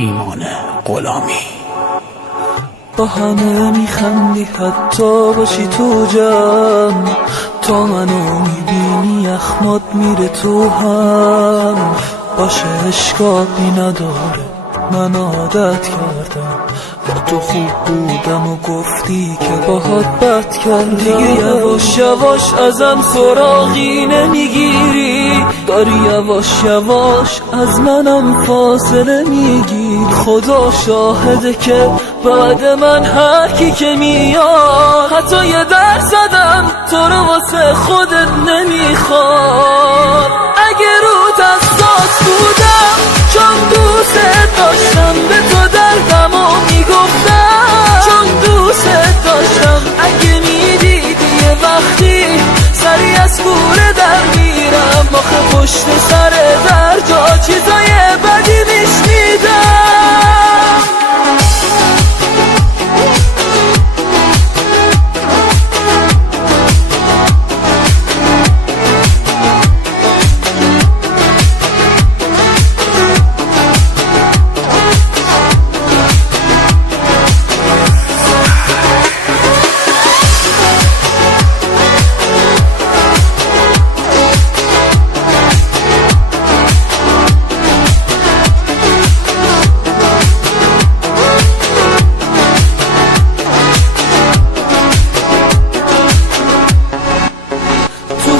ایمان غلامی. با همه میخندی حتی باشی تو جمع، تا منو میبینی اخمات میره تو هم. باشه اشکالی نداره، من عادت کردم با تو خوب بودم و گفتی که باهات بد کردم. دیگه یواش یواش ازم سراغی نمیگیری، داری یواش یواش از منم فاصله میگیری. خدا شاهده که بعد من هر کی که میاد حتی یه درصدم تو رو واسه خودت نمیخواد. اگه رود حساس بودم چون دوست داشتم به تو دردمو میگفتم، چون دوست داشتم. اگه میدیدی یه وقتی سری از کوره در میرم، آخه پشت سر در جا چیزای بدی میشنیدم.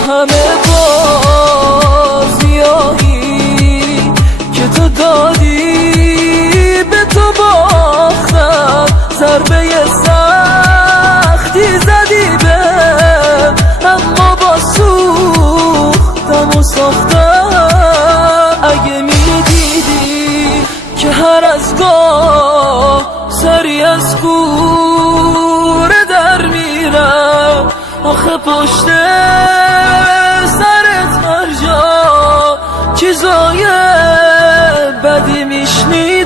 همه بازیایی که تو دادی به تو باختم، ضربه سختی زدی بهم، اما با سوختم و ساختم. اگه میدیدی که هر از گاه سری از کوره در میرم، آخه پشت سرت هر جا چیزای بدی میشنی